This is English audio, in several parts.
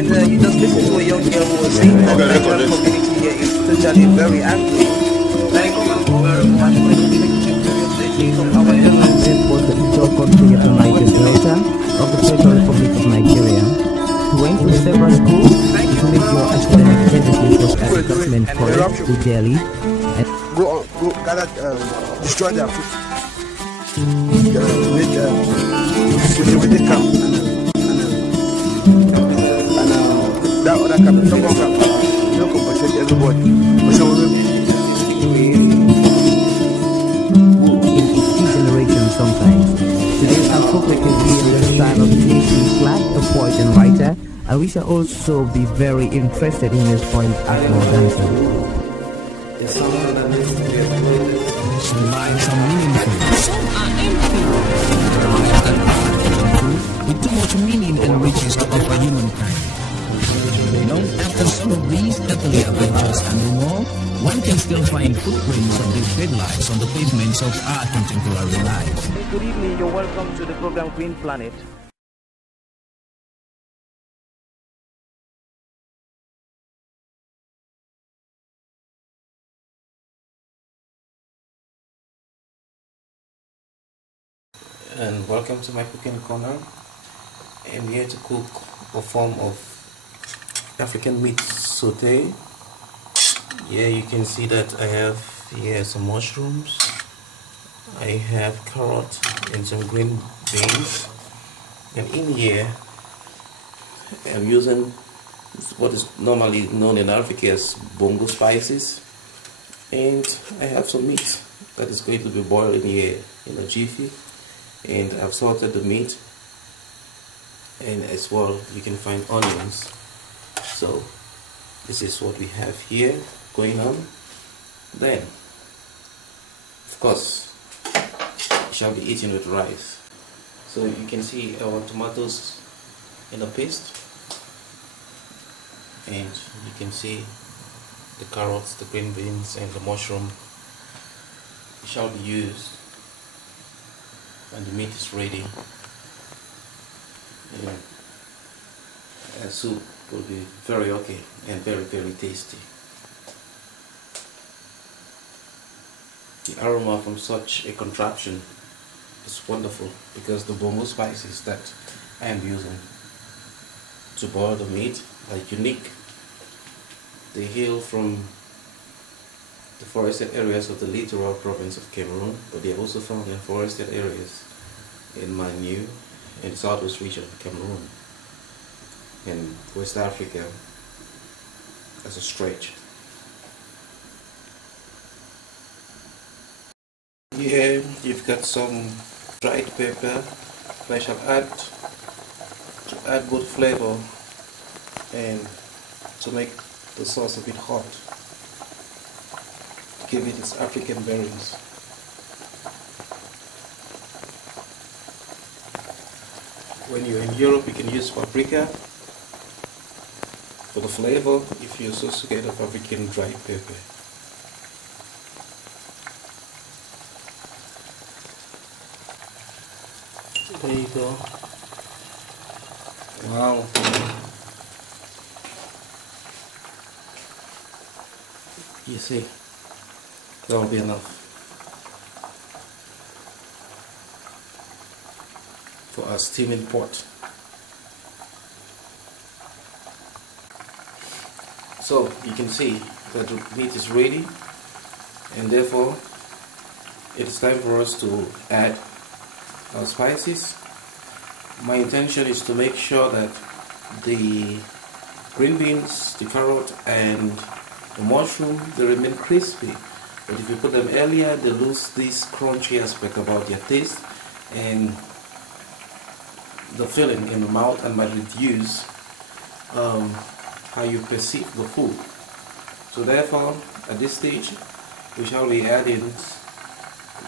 And you just listen to a young girl who was saying that the Nigerian community here is totally very angry. Thank you very much for the curiosity from our elders. This was the Ivo country of the Niger Delta of the Federal Republic of Nigeria. He went to several schools to make sure academic emphasis was at the government college to Delhi. And go gather, destroy their food. With the camp and that other camp, don't compensate everybody. in each generation sometimes. Today I'll focus on the style of tasty, flat, a poet and writer, and we shall also be very interested in his point as more dancer. There's someone that needs to be exploited. Some lives are meaningful. Some are empty. Lives that are meaningful with too much meaning and riches to offer humankind. Long after some of these earthly adventures and no more, one can still find footprints of these dead lives on the pavements of our contemporary lives. Good evening, you're welcome to the program Green Planet. And welcome to my cooking corner. I'm here to cook a form of African meat sauté. Here you can see that I have here some mushrooms, I have carrot and some green beans, and in here I'm using what is normally known in Africa as bongo spices, and I have some meat that is going to be boiled in here in a jiffy. And I've salted the meat, and as well you can find onions. So this is what we have here going on. Then of course it shall be eaten with rice. So you can see our tomatoes in a paste, and you can see the carrots, the green beans and the mushroom. It shall be used when the meat is ready. And soup will be very okay and very tasty. The aroma from such a contraption is wonderful because the bongo spices that I am using to boil the meat are unique. They hail from the forested areas of the littoral province of Cameroon, but they are also found in forested areas in Manu and southwest region of Cameroon and West Africa as a stretch. Here you've got some dried pepper. I shall add to add both flavor and to make the sauce a bit hot. Give it its African bearings. When you're in Europe, you can use paprika for the flavor if you associate of African dried pepper. There you go. Wow. You see, that will be enough for our steaming pot. So you can see that the meat is ready, and therefore it is time for us to add our spices. My intention is to make sure that the green beans, the carrot and the mushroom, they remain crispy. But if you put them earlier, they lose this crunchy aspect about their taste and the feeling in the mouth, and might reduce how you perceive the food. So therefore, at this stage, we shall be adding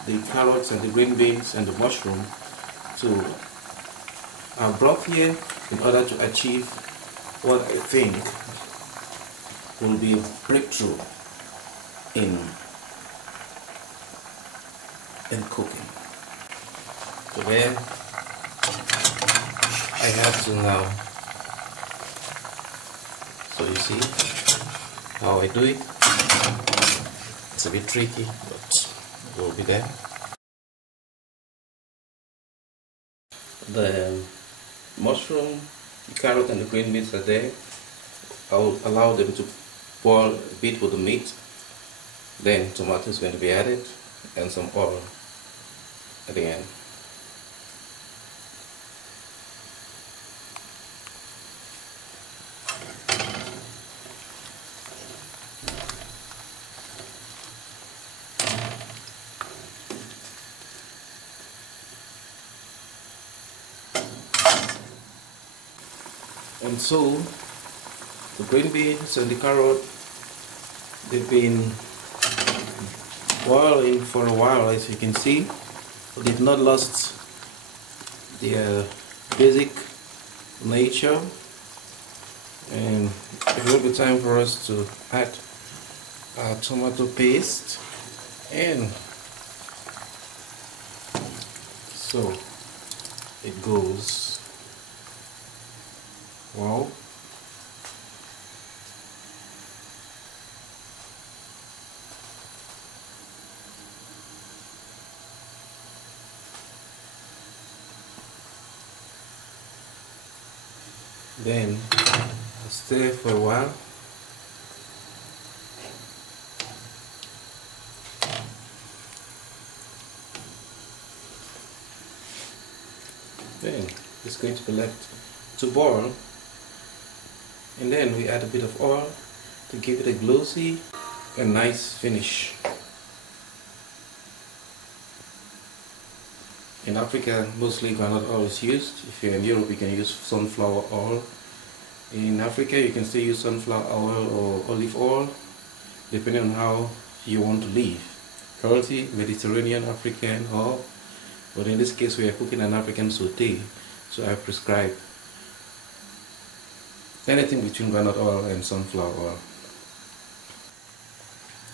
the carrots and the green beans and the mushroom to our broth here in order to achieve what I think will be a breakthrough in cooking. So then I have to now So you see how I do it. It's a bit tricky, but we'll be there. The mushroom, the carrot and the green beans are there. I'll allow them to boil a bit with the meat. Then tomato is going to be added and some oil at the end. And so the green beans and the carrot, they've been boiling for a while, as you can see. They've not lost their basic nature, and it will be time for us to add our tomato paste. And so it goes. Wow. Then stir for a while. Then it's going to be left to boil, and then we add a bit of oil to give it a glossy and nice finish. In Africa, mostly groundnut oil is used. If you're in Europe, you can use sunflower oil. In Africa, you can still use sunflower oil or olive oil, depending on how you want to live. Healthy, Mediterranean, African, or, but in this case, we are cooking an African sauté, so I prescribe anything between groundnut oil and sunflower oil.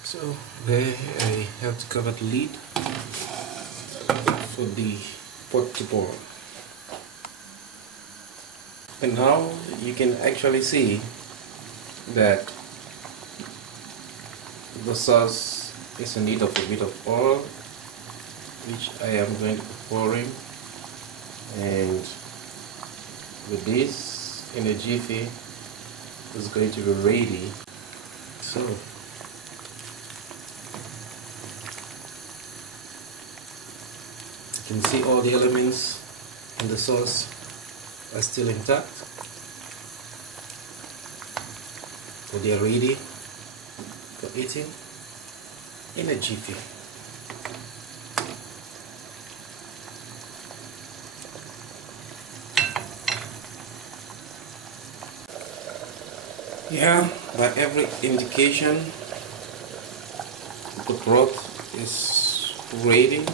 So there I have to cover the lid for the pot to boil. And now you can actually see that the sauce is in need of a bit of oil, which I am going to be pouring, and with this in a jiffy is going to be ready. So you can see all the elements in the sauce are still intact, so they are ready for eating in a jiffy. Yeah, by every indication the broth is ready.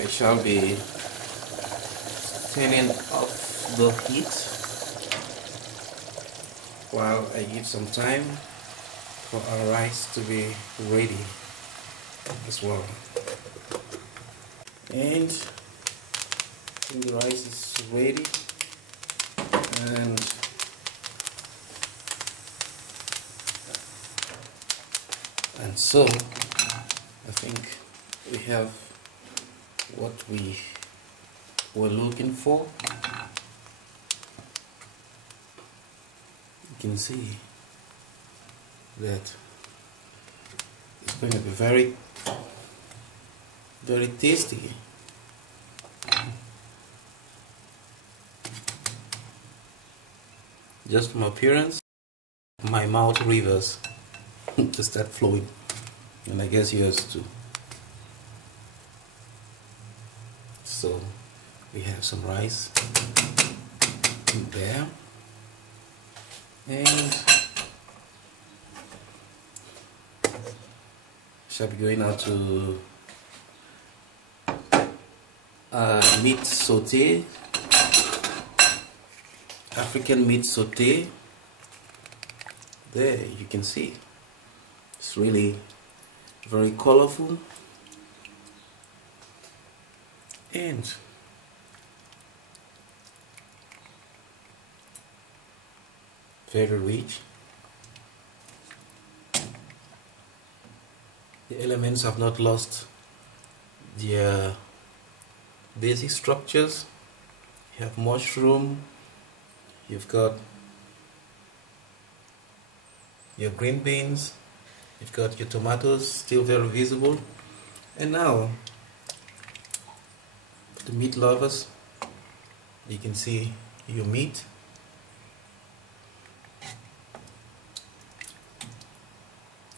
I shall be turning off the heat while I give some time for our rice to be ready as well. And the rice is ready, and so I think we have what we were looking for. You can see that it's going to be very, very tasty. Just from appearance, my mouth rivers to start flowing, and I guess yours too. So we have some rice in there, and shall be going out to meat sauté, African meat sauté. There you can see it's really very colorful and very rich. The elements have not lost their basic structures. You have mushroom, you've got your green beans, you've got your tomatoes still very visible. And now, for the meat lovers, you can see your meat.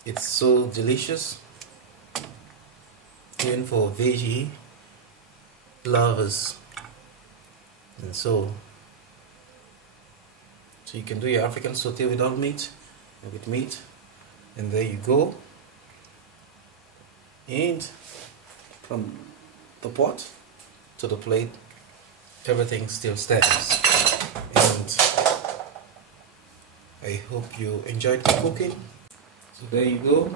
It's so delicious, even for veggie lovers. And so you can do your African sauté without meat and with meat, and there you go. And from the pot to the plate, everything still stands. And I hope you enjoyed the cooking. So there you go,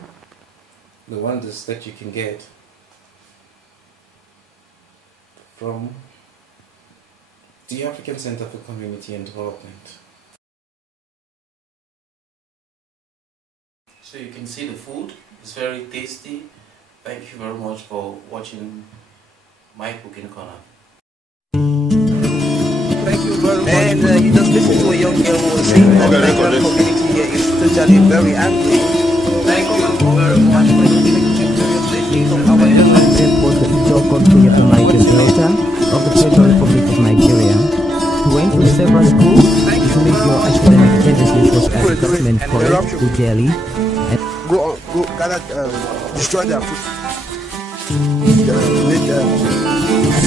the wonders that you can get from the African Center for Community and Development. So you can see the food, it's very tasty. Thank you very much for watching my cooking corner. Thank you very much. And you just listen to a young girl who was saying that the community here is totally very angry. Thank you very much for listening to our It was the Ivo Mbongaya Ivo of the Federal Republic of Nigeria. He went to several schools. His major academic genesis was at Government College in Delhi. Go gather, destroy their food. Make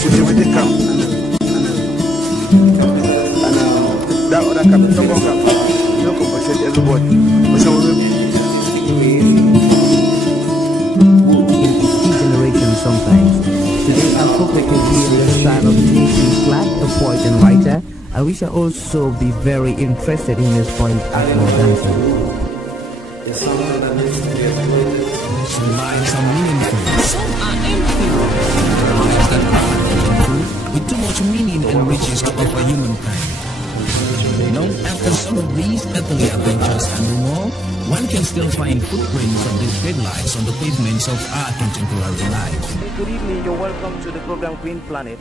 food they come. And that other camp, you don't compensate everybody. Generation sometimes. Today our focus will be on the style of J.C. Clark, a poet and writer, and we shall also be very interested in his point Afro dancing. Some lives are meaningful, some are empty. Lives that are meaningful, with too much meaning and riches to offer humankind. Long after some of these earthly adventures and more, one can still find footprints of these great lives on the pavements of our contemporary life. Good evening, you're welcome to the program Green Planet.